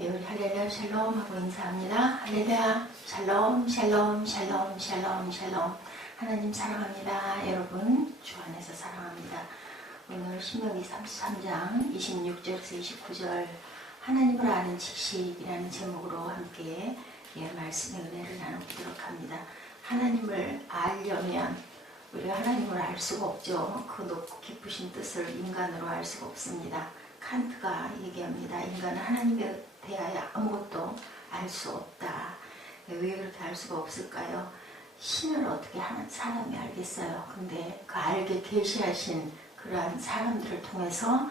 예, 우리 할렐루야 샬롬 하고 인사합니다. 할렐루야 샬롬 샬롬 샬롬 샬롬 샬롬. 하나님 사랑합니다. 여러분 주 안에서 사랑합니다. 오늘 신명기 33장 26절에서 29절 하나님을 아는 지식이라는 제목으로 함께 말씀의 은혜를 나누도록 합니다. 하나님을 알려면 우리가 하나님을 알 수가 없죠. 그 높고 깊으신 뜻을 인간으로 알 수가 없습니다. 칸트가 얘기합니다. 인간은 하나님에 대하여 아무것도 알 수 없다. 왜 그렇게 알 수가 없을까요? 신을 어떻게 하는 사람이 알겠어요. 근데 그 알게 계시하신 그러한 사람들을 통해서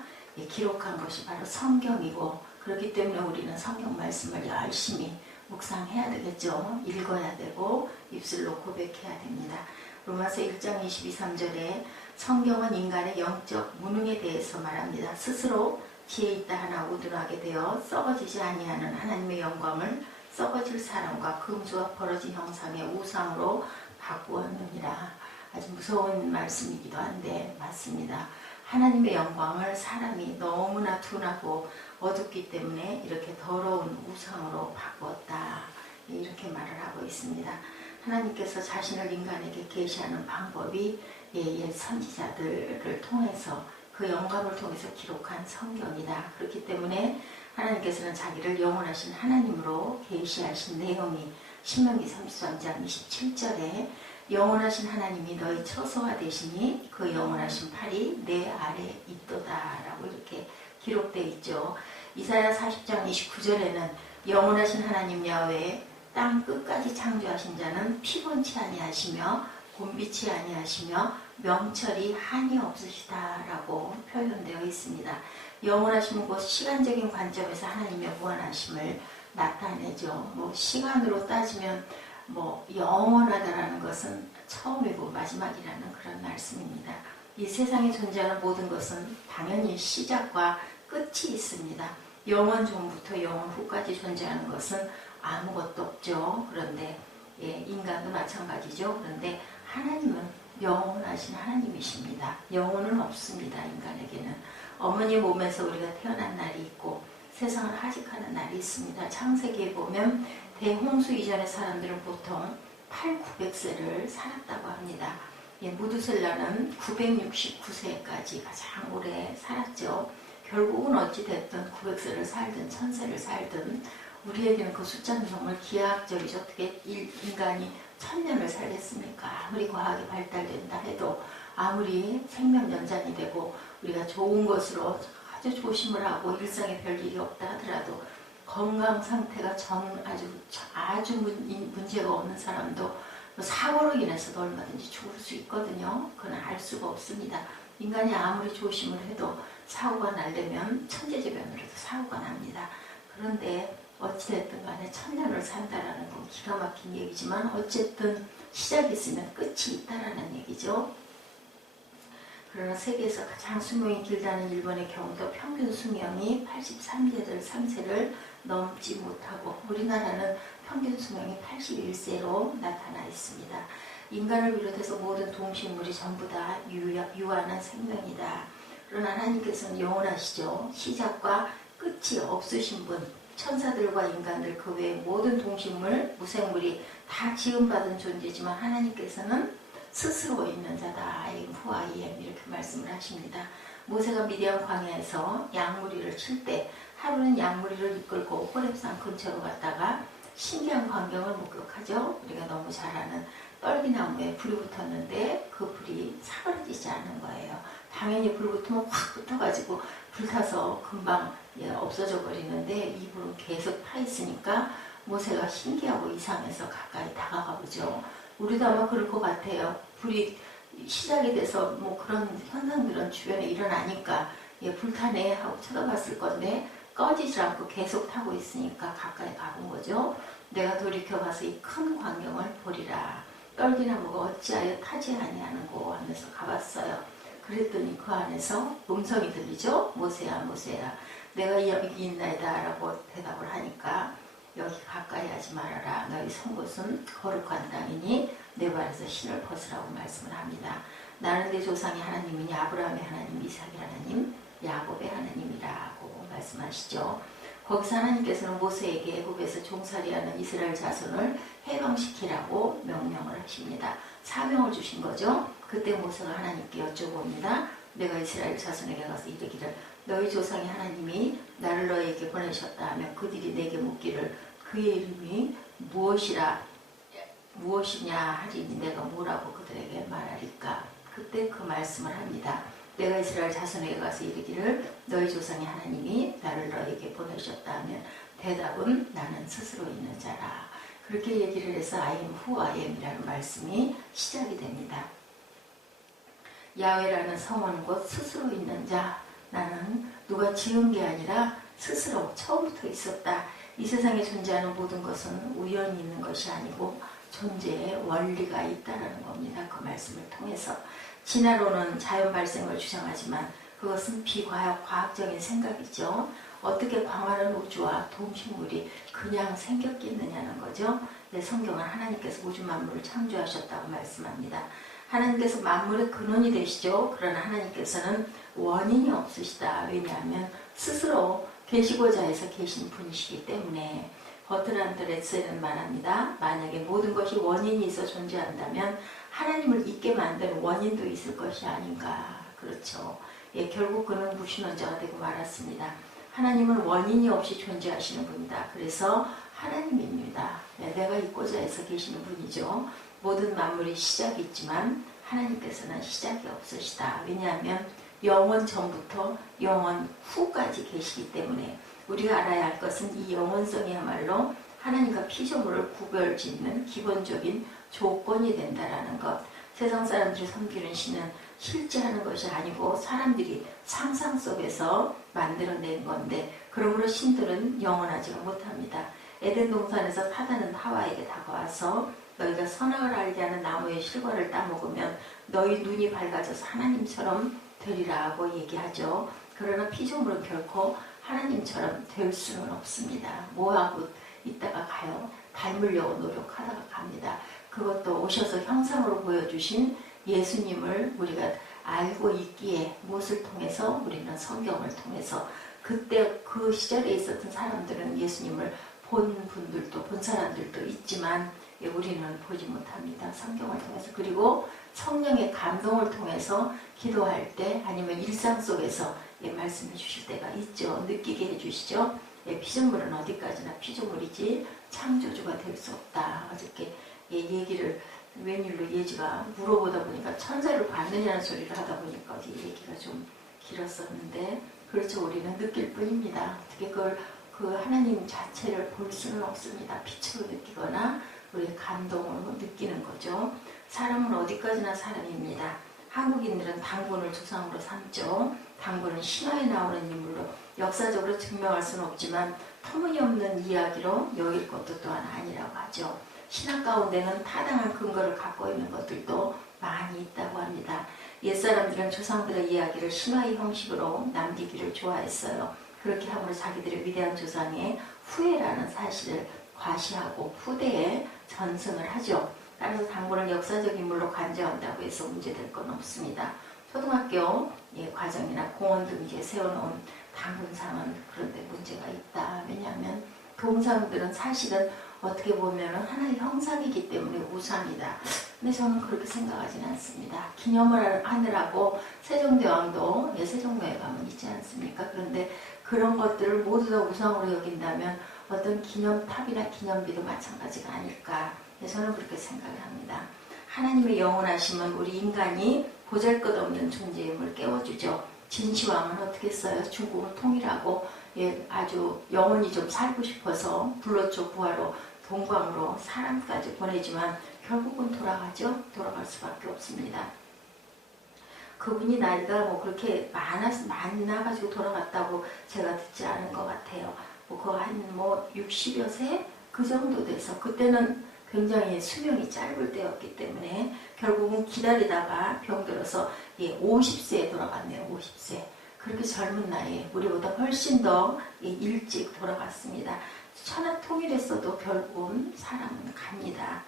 기록한 것이 바로 성경이고, 그렇기 때문에 우리는 성경 말씀을 열심히 묵상해야 되겠죠. 읽어야 되고 입술로 고백해야 됩니다. 로마서 1장 22, 3절에 성경은 인간의 영적 무능에 대해서 말합니다. 스스로 지혜 있다 하나 우둔하게 되어 썩어지지 아니하는 하나님의 영광을 썩어질 사람과 금수와 벌어진 형상의 우상으로 바꾸었느니라. 아주 무서운 말씀이기도 한데 맞습니다. 하나님의 영광을 사람이 너무나 둔하고 어둡기 때문에 이렇게 더러운 우상으로 바꾸었다. 이렇게 말을 하고 있습니다. 하나님께서 자신을 인간에게 계시하는 방법이 옛 선지자들을 통해서 그 영감을 통해서 기록한 성경이다. 그렇기 때문에 하나님께서는 자기를 영원하신 하나님으로 계시하신 내용이 신명기 33장 27절에 영원하신 하나님이 너희 처소가 되시니 그 영원하신 팔이 내 아래 있도다 라고 이렇게 기록되어 있죠. 이사야 40장 29절에는 영원하신 하나님 야훼 땅 끝까지 창조하신 자는 피곤치 아니하시며 곤비치 아니하시며 명철이 한이 없으시다 라고 표현되어 있습니다. 영원하심은 곧 시간적인 관점에서 하나님의 무한하심을 나타내죠. 시간으로 따지면 영원하다라는 것은 처음이고 마지막이라는 그런 말씀입니다. 이 세상에 존재하는 모든 것은 당연히 시작과 끝이 있습니다. 영원 전부터 영원 후까지 존재하는 것은 아무것도 없죠. 그런데 인간도 마찬가지죠. 그런데 하나님은 영원하신 하나님이십니다. 영혼은 없습니다. 인간에게는 어머니 몸에서 우리가 태어난 날이 있고 세상을 하직하는 날이 있습니다. 창세기에 보면 대홍수 이전의 사람들은 보통 800~900세를 살았다고 합니다. 무두셀라는 969세까지 가장 오래 살았죠. 결국은 어찌됐든 900세를 살든 1000세를 살든 우리에게는 그 숫자는 정말 기하학적이죠. 어떻게 인간이 1000년을 살겠습니까? 아무리 과학이 발달된다 해도, 아무리 생명 연장이 되고 우리가 좋은 것으로 아주 조심을 하고 일상에 별일이 없다 하더라도 건강 상태가 아주 문제가 없는 사람도 사고로 인해서도 얼마든지 죽을 수 있거든요. 그건 알 수가 없습니다. 인간이 아무리 조심을 해도 사고가 나려면 천재지변으로도 사고가 납니다. 그런데 어찌됐든 간에 1000년을 산다라는 건 기가 막힌 얘기지만 어쨌든 시작이 있으면 끝이 있다라는 얘기죠. 그러나 세계에서 가장 수명이 길다는 일본의 경우도 평균 수명이 83세를 넘지 못하고 우리나라는 평균 수명이 81세로 나타나 있습니다. 인간을 비롯해서 모든 동식물이 전부 다 유한한 생명이다. 그러나 하나님께서는 영원하시죠. 시작과 끝이 없으신 분, 천사들과 인간들 그 외의 모든 동식물, 무생물이 다 지음받은 존재지만 하나님께서는 스스로 있는 자다. I am who I am 이렇게 말씀을 하십니다. 모세가 미디안 광야에서 양무리를 칠 때 하루는 양무리를 이끌고 호렙산 근처로 갔다가 신기한 광경을 목격하죠. 우리가 너무 잘 아는 떨기나무에 불이 붙었는데 그 불이 사그라지지 않은 거예요. 당연히 불 붙으면 확 붙어가지고 불타서 금방 없어져 버리는데 이 불은 계속 타 있으니까 모세가 신기하고 이상해서 가까이 다가가 보죠. 우리도 아마 그럴 것 같아요. 불이 시작이 돼서 그런 현상들은 주변에 일어나니까 불타네 하고 쳐다봤을 건데 꺼지지 않고 계속 타고 있으니까 가까이 가본 거죠. 내가 돌이켜봐서 이 큰 광경을 보리라. 떨기나무가 어찌하여 타지 아니하는고 하면서 가봤어요. 그랬더니 그 안에서 음성이 들리죠. 모세야 모세야 내가 여기 있나이다 라고 대답을 하니까 여기 가까이 하지 말아라. 너희 선 곳은 거룩한 땅이니 내 발에서 신을 벗으라고 말씀을 합니다. 나는 내 조상의 하나님이니 아브라함의 하나님, 이삭의 하나님, 야곱의 하나님이라고 말씀하시죠. 거기서 하나님께서는 모세에게 애굽에서 종살이하는 이스라엘 자손을 해방시키라고 명령을 하십니다. 사명을 주신 거죠. 그때 모세가 하나님께 여쭤봅니다. 내가 이스라엘 자손에게 가서 이르기를 너희 조상의 하나님이 나를 너희에게 보내셨다 하면 그들이 내게 묻기를 그의 이름이 무엇이냐 하리니 내가 뭐라고 그들에게 말하리까. 그때 그 말씀을 합니다. 내가 이스라엘 자손에게 가서 이르기를 너희 조상의 하나님이 나를 너희에게 보내셨다 하면 대답은 나는 스스로 있는 자라. 그렇게 얘기를 해서 I am who I am이라는 말씀이 시작이 됩니다. 야훼라는 성어는 곧 스스로 있는 자. 나는 누가 지은 게 아니라 스스로 처음부터 있었다. 이 세상에 존재하는 모든 것은 우연히 있는 것이 아니고 존재의 원리가 있다는 겁니다. 그 말씀을 통해서. 진화론은 자연 발생을 주장하지만 그것은 비과학적인 생각이죠. 어떻게 광활한 우주와 동식물이 그냥 생겼겠느냐는 거죠. 성경은 하나님께서 우주 만물을 창조하셨다고 말씀합니다. 하나님께서 만물의 근원이 되시죠. 그러나 하나님께서는 원인이 없으시다. 왜냐하면 스스로 계시고자 해서 계신 분이시기 때문에. 버트란드 레스는 말합니다. 만약에 모든 것이 원인이 있어 존재한다면 하나님을 있게 만드는 원인도 있을 것이 아닌가. 그렇죠. 결국 그는 무신론자가 되고 말았습니다. 하나님은 원인이 없이 존재하시는 분이다. 그래서 하나님입니다. 내가 있고자 해서 계시는 분이죠. 모든 만물이 시작이 있지만 하나님께서는 시작이 없으시다. 왜냐하면 영원 전부터 영원 후까지 계시기 때문에. 우리가 알아야 할 것은 이 영원성이야말로 하나님과 피조물을 구별짓는 기본적인 조건이 된다라는 것. 세상 사람들이 섬기는 신은 실제 하는 것이 아니고 사람들이 상상 속에서 만들어낸 건데, 그러므로 신들은 영원하지가 못합니다. 에덴 동산에서 사단은 하와에게 다가와서 너희가 선악을 알게 하는 나무의 실과를 따먹으면 너희 눈이 밝아져서 하나님처럼 되리라 고 얘기하죠. 그러나 피조물은 결코 하나님처럼 될 수는 없습니다. 뭐하고 있다가 가요? 닮으려고 노력하다가 갑니다. 그것도 오셔서 형상으로 보여주신 예수님을 우리가 알고 있기에 무엇을 통해서? 우리는 성경을 통해서. 그때 그 시절에 있었던 사람들은 예수님을 본 분들도 본 사람들도 있지만 우리는 보지 못합니다. 성경을 통해서. 그리고 성령의 감동을 통해서 기도할 때 아니면 일상 속에서 말씀해 주실 때가 있죠. 느끼게 해주시죠. 피조물은 어디까지나 피조물이지 창조주가 될 수 없다. 어저께 얘기를 웬일로 예지가 물어보다 보니까 천사를 봤느냐는 소리를 하다 보니까 얘기가 좀 길었었는데, 그렇죠. 우리는 느낄 뿐입니다. 어떻게 그걸 그 하나님 자체를 볼 수는 없습니다. 빛으로 느끼거나 우리의 감동으로 느끼는 거죠. 사람은 어디까지나 사람입니다. 한국인들은 당군을 조상으로 삼죠. 당군은 신화에 나오는 인물로 역사적으로 증명할 수는 없지만 터무니없는 이야기로 여길 것도 또한 아니라고 하죠. 신화 가운데는 타당한 근거를 갖고 있는 것들도 많이 있다고 합니다. 옛사람들은 조상들의 이야기를 신화의 형식으로 남기기를 좋아했어요. 그렇게 함으로 자기들의 위대한 조상의 후예라는 사실을 과시하고 후대에 전승을 하죠. 따라서 당군을 역사적 인물로 간주한다고 해서 문제될 건 없습니다. 초등학교 과정이나 공원 등지에 세워놓은 당군상은 그런데 문제가 있다. 왜냐하면 동상들은 사실은 어떻게 보면 하나의 형상이기 때문에 우상이다. 근데 저는 그렇게 생각하지는 않습니다. 기념을 하느라고 세종대왕도 세종묘에 가면 있지 않습니까? 그런데 그런 것들을 모두 다 우상으로 여긴다면 어떤 기념탑이나 기념비도 마찬가지가 아닐까. 저는 그렇게 생각을 합니다. 하나님의 영원하심은 우리 인간이 보잘것없는 존재임을 깨워주죠. 진시황은 어떻게 했어요? 중국을 통일하고 아주 영원히 좀 살고 싶어서 불로초 부하로 동광으로 사람까지 보내지만 결국은 돌아가죠. 돌아갈 수밖에 없습니다. 그분이 나이가 그렇게 많아가지고 돌아갔다고 제가 듣지 않은 것 같아요. 한 60여 세? 그 정도 돼서 그때는 굉장히 수명이 짧을 때였기 때문에 결국은 기다리다가 병들어서 50세에 돌아갔네요. 50세. 그렇게 젊은 나이에 우리보다 훨씬 더 일찍 돌아갔습니다. 천하 통일했어도 결국은 사람은 갑니다.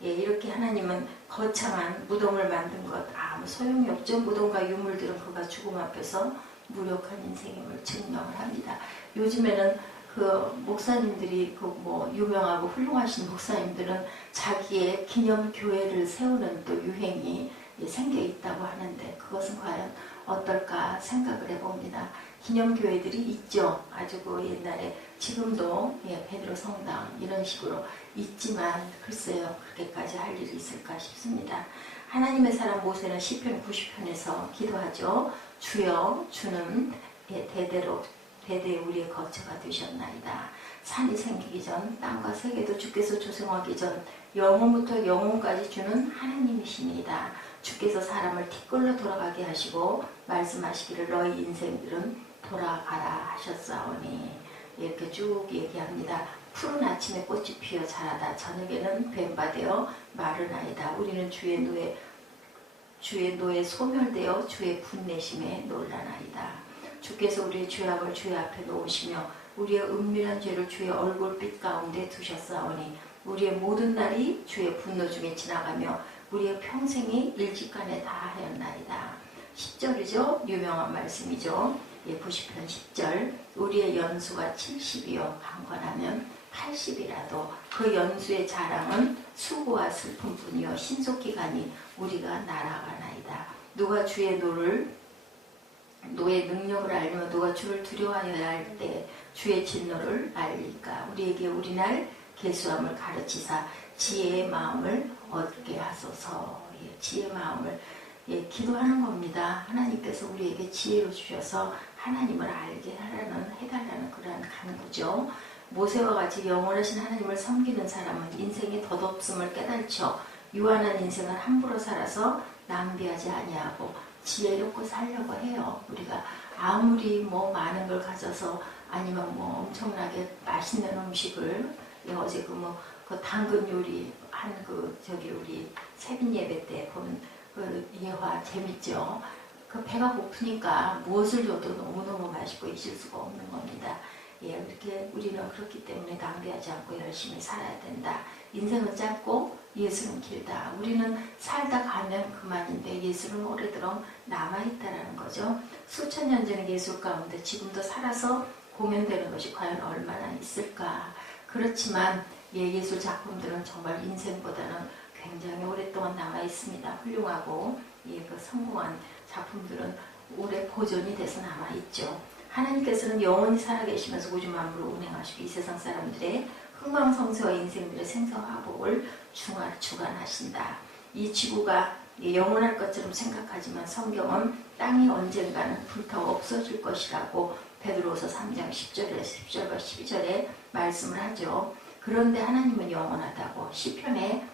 이렇게 하나님은 거창한 무덤을 만든 것 아무 소용이 없죠. 무덤과 유물들은 그가 죽음 앞에서 무력한 인생임을 증명을 합니다. 요즘에는 그 목사님들이 그 뭐 유명하고 훌륭하신 목사님들은 자기의 기념 교회를 세우는 또 유행이 생겨 있다고 하는데 그것은 과연 어떨까 생각을 해봅니다. 기념 교회들이 있죠. 아주 그 옛날에 지금도 베드로 성당 이런 식으로 있지만 글쎄요 그렇게까지 할 일이 있을까 싶습니다. 하나님의 사람 모세는 시편 90편에서 기도하죠. 주여 주는 대대 우리의 거처가 되셨나이다. 산이 생기기 전 땅과 세계도 주께서 조성하기 전 영원부터 영원까지 주는 하나님이십니다. 주께서 사람을 티끌로 돌아가게 하시고 말씀하시기를 너희 인생들은 돌아가라 하셨사오니 이렇게 쭉 얘기합니다. 푸른 아침에 꽃이 피어 자라다 저녁에는 뱀바되어 마르나이다. 우리는 주의 노에 소멸되어 주의 분내심에 놀라나이다. 주께서 우리의 죄악을 주의 앞에 놓으시며 우리의 은밀한 죄를 주의 얼굴빛 가운데 두셨사오니 우리의 모든 날이 주의 분노 중에 지나가며 우리의 평생이 일직간에 다하였나이다. 10절이죠. 유명한 말씀이죠. 90편 10절 우리의 연수가 70이요 강건하면 80이라도 그 연수의 자랑은 수고와 슬픔뿐이요 신속히 가니 우리가 날아가나이다. 누가 주의 노의 능력을 알며 누가 주를 두려워하여야 할 때 주의 진노를 알리까. 우리에게 우리날 계수함을 가르치사 지혜의 마음을 얻게 하소서. 지혜의 마음을 기도하는 겁니다. 하나님께서 우리에게 지혜를 주셔서 하나님을 알게 해달라는 그러한 간구죠. 모세와 같이 영원하신 하나님을 섬기는 사람은 인생의 덧없음을 깨달죠. 유한한 인생을 함부로 살아서 낭비하지 아니하고 지혜롭고 살려고 해요. 우리가 아무리 뭐 많은 걸 가져서 아니면 뭐 엄청나게 맛있는 음식을 어제 그 당근 요리 한 우리 세빈 예배 때 본 그 예화 재밌죠. 그 배가 고프니까 무엇을 줘도 너무너무 맛있고 잊을 수가 없는 겁니다. 이렇게 우리는 그렇기 때문에 낭비하지 않고 열심히 살아야 된다. 인생은 짧고 예수는 길다. 우리는 살다 가면 그만인데 예수는 오래도록 남아있다라는 거죠. 수천 년 전의 예술 가운데 지금도 살아서 공연되는 것이 과연 얼마나 있을까. 그렇지만 예술 작품들은 정말 인생보다는 굉장히 오랫동안 남아있습니다. 훌륭하고 그 성공한 작품들은 오래 보존이 돼서 남아있죠. 하나님께서는 영원히 살아계시면서 우주 만물을 운행하시고 이 세상 사람들의 흥망성쇠와 인생들의 생사화복을 주관하신다. 이 지구가 영원할 것처럼 생각하지만 성경은 땅이 언젠가는 불타고 없어질 것이라고 베드로후서 3장 10절과 12절에 말씀을 하죠. 그런데 하나님은 영원하다고 시편에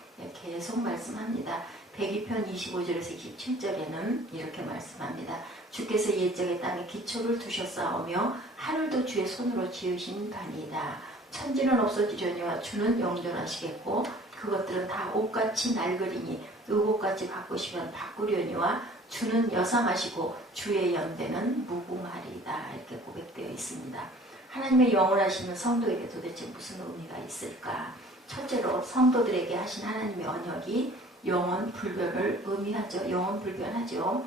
계속 말씀합니다. 102편 25절에서 27절에는 이렇게 말씀합니다. 주께서 옛적에 땅에 기초를 두셨사오며 하늘도 주의 손으로 지으신 바니이다. 천지는 없어지려니와 주는 영존하시겠고 그것들은 다 옷같이 낡으리니 의복같이 바꾸시면 바꾸려니와 주는 여상하시고 주의 연대는 무궁하리이다. 이렇게 고백되어 있습니다. 하나님의 영원하시는 성도에게 도대체 무슨 의미가 있을까? 첫째로 성도들에게 하신 하나님의 언약이 영원 불변을 의미하죠. 영원 불변하죠.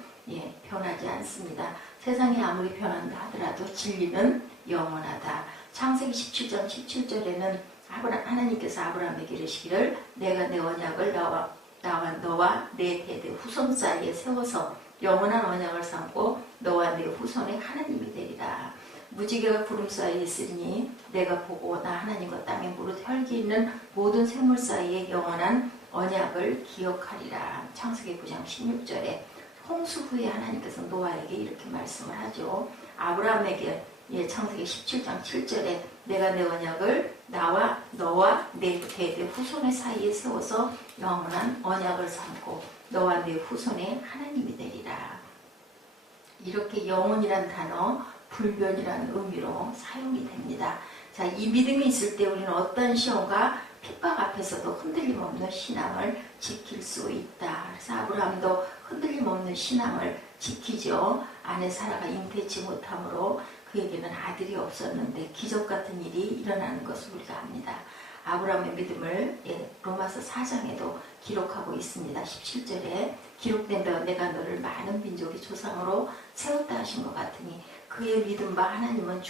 변하지 않습니다. 세상이 아무리 변한다 하더라도 진리는 영원하다. 창세기 17장 17절에는 하나님께서 아브라함에게 이르시기를 내가 내 언약을 나와 너와 내 대대 후손 사이에 세워서 영원한 언약을 삼고 너와 내 후손의 하나님이 되리라. 무지개가 구름 사이에 있으니 내가 보고 나 하나님과 땅에 무릇 혈기 있는 모든 생물 사이에 영원한 언약을 기억하리라. 창세기 9장 16절에 홍수 후에 하나님께서 노아에게 이렇게 말씀을 하죠. 아브라함에게 창세기 17장 7절에 내가 내 언약을 너와 내 대대 후손의 사이에 세워서 영원한 언약을 삼고 너와 내 후손의 하나님이 되리라. 이렇게 영원이란 단어 불변이라는 의미로 사용이 됩니다. 자, 이 믿음이 있을 때 우리는 어떤 시험과 핍박 앞에서도 흔들림 없는 신앙을 지킬 수 있다. 그래서 아브라함도 흔들림 없는 신앙을 지키죠. 아내 사라가 잉태치 못함으로 그에게는 아들이 없었는데 기적 같은 일이 일어나는 것을 우리가 압니다. 아브라함의 믿음을 로마서 4장에도 기록하고 있습니다. 17절에 기록된 대로 내가 너를 많은 민족의 조상으로 세웠다 하신 것 같으니 그의 믿음 바 하나님은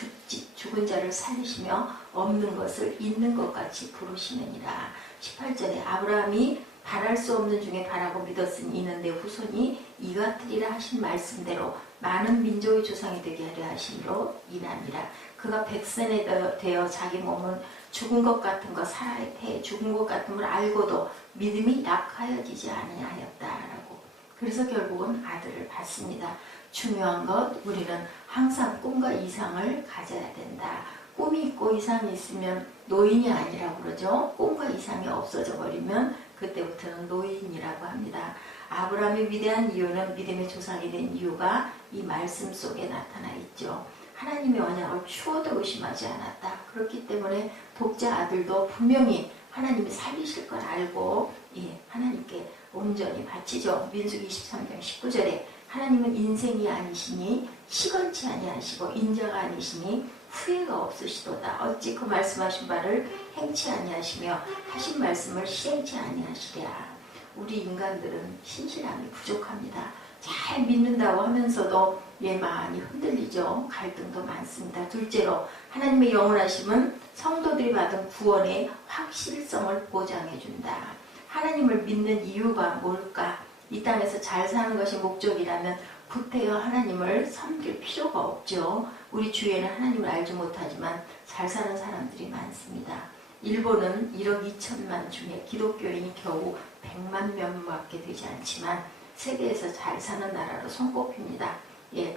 죽은 자를 살리시며 없는 것을 있는 것 같이 부르시느니라. 18절에 아브라함이 바랄 수 없는 중에 바라고 믿었으니 이는 내 후손이 이같으리라 하신 말씀대로 많은 민족의 조상이 되게 하려 하심으로 인함이라. 그가 백세에 되어 자기 몸은 죽은 것 같은 거 사라의 폐에 죽은 것 같음을 알고도 믿음이 약하여지지 아니하였다라고. 그래서 결국은 아들을 받습니다. 중요한 것, 우리는 항상 꿈과 이상을 가져야 된다. 꿈이 있고 이상이 있으면 노인이 아니라고 그러죠. 꿈과 이상이 없어져 버리면 그때부터는 노인이라고 합니다. 아브라함의 위대한 이유는 믿음의 조상이 된 이유가 이 말씀 속에 나타나 있죠. 하나님의 언약을 추워도 의심하지 않았다. 그렇기 때문에 독자 아들도 분명히 하나님이 살리실 걸 알고 하나님께 온전히 바치죠. 민수기 23장 19절에 하나님은 인생이 아니시니 시건치 아니하시고 인자가 아니시니 후회가 없으시도다. 어찌 그 말씀하신 바를 행치 아니하시며 하신 말씀을 시행치 아니하시랴. 우리 인간들은 신실함이 부족합니다. 잘 믿는다고 하면서도 많이 흔들리죠. 갈등도 많습니다. 둘째로 하나님의 영원하심은 성도들이 받은 구원의 확실성을 보장해 준다. 하나님을 믿는 이유가 뭘까? 이 땅에서 잘 사는 것이 목적이라면 구태여 하나님을 섬길 필요가 없죠. 우리 주위에는 하나님을 알지 못하지만 잘 사는 사람들이 많습니다. 일본은 1억 2천만 중에 기독교인이 겨우 100만 명밖에 되지 않지만 세계에서 잘 사는 나라로 손꼽힙니다.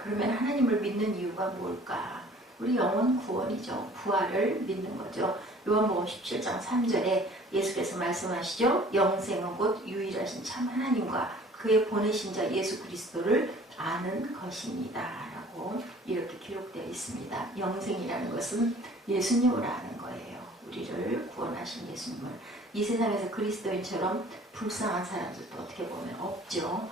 그러면 하나님을 믿는 이유가 뭘까? 우리 영혼 구원이죠. 부활을 믿는 거죠. 요한복음 17장 3절에 예수께서 말씀하시죠. 영생은 곧 유일하신 참 하나님과 그의 보내신 자 예수 그리스도를 아는 것입니다. 라고 이렇게 기록되어 있습니다. 영생이라는 것은 예수님을 아는 거예요. 우리를 구원하신 예수님을. 이 세상에서 그리스도인처럼 불쌍한 사람들도 어떻게 보면 없죠.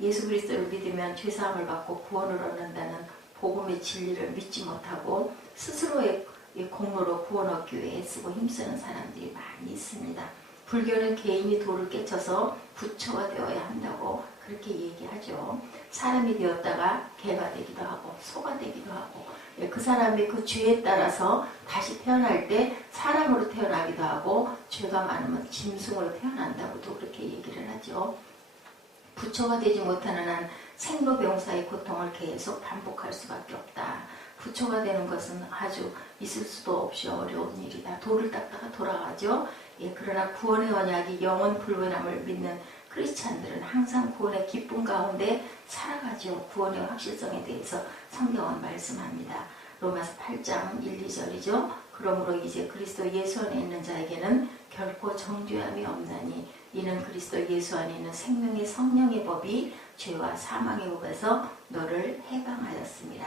예수 그리스도를 믿으면 죄사함을 받고 구원을 얻는다는 복음의 진리를 믿지 못하고 스스로의 공로로 구원 얻기 위해 애쓰고 힘쓰는 사람들이 많이 있습니다. 불교는 개인이 돌을 깨쳐서 부처가 되어야 한다고 그렇게 얘기하죠. 사람이 되었다가 개가 되기도 하고 소가 되기도 하고 그 사람이 그 죄에 따라서 다시 태어날 때 사람으로 태어나기도 하고 죄가 많으면 짐승으로 태어난다고도 그렇게 얘기를 하죠. 부처가 되지 못하는 한 생로병사의 고통을 계속 반복할 수밖에 없다. 부처가 되는 것은 아주 있을 수도 없이 어려운 일이다. 돌을 닦다가 돌아가죠. 그러나 구원의 언약이 영원 불변함을 믿는 크리스찬들은 항상 구원의 기쁨 가운데 살아가죠. 구원의 확실성에 대해서 성경은 말씀합니다. 로마서 8장 1, 2절이죠. 그러므로 이제 그리스도 예수 안에 있는 자에게는 결코 정죄함이 없나니 이는 그리스도 예수 안에 있는 생명의 성령의 법이 죄와 사망의 법에서 너를 해방하였습니다.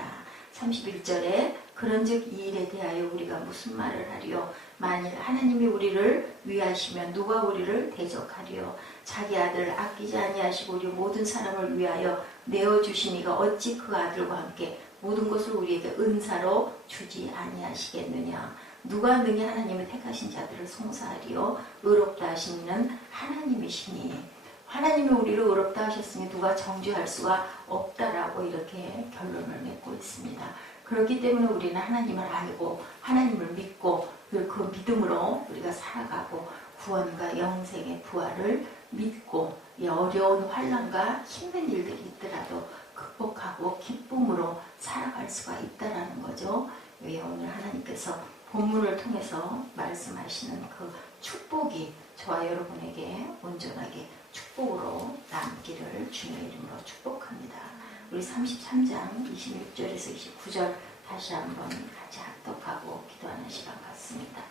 31절에 그런즉 이 일에 대하여 우리가 무슨 말을 하리요? 만일 하나님이 우리를 위하시면 누가 우리를 대적하리요? 자기 아들을 아끼지 아니하시고 우리 모든 사람을 위하여 내어주시니가 어찌 그 아들과 함께 모든 것을 우리에게 은사로 주지 아니하시겠느냐? 누가 능히 하나님의 택하신 자들을 송사하리요? 의롭다 하신 이는 하나님이시니 하나님이 우리를 의롭다 하셨으니 누가 정죄할 수가 없다라고 이렇게 결론을 맺고 있습니다. 그렇기 때문에 우리는 하나님을 알고 하나님을 믿고 그 믿음으로 우리가 살아가고 구원과 영생의 부활을 믿고 어려운 환난과 힘든 일들이 있더라도 극복하고 기쁨으로 살아갈 수가 있다라는 거죠. 오늘 하나님께서 본문을 통해서 말씀하시는 그 축복이 저와 여러분에게 온전하게 축복으로 남기를 주님의 이름으로 축복합니다. 우리 33장 26절에서 29절 다시 한번 같이 합독하고 기도하는 시간 갖습니다.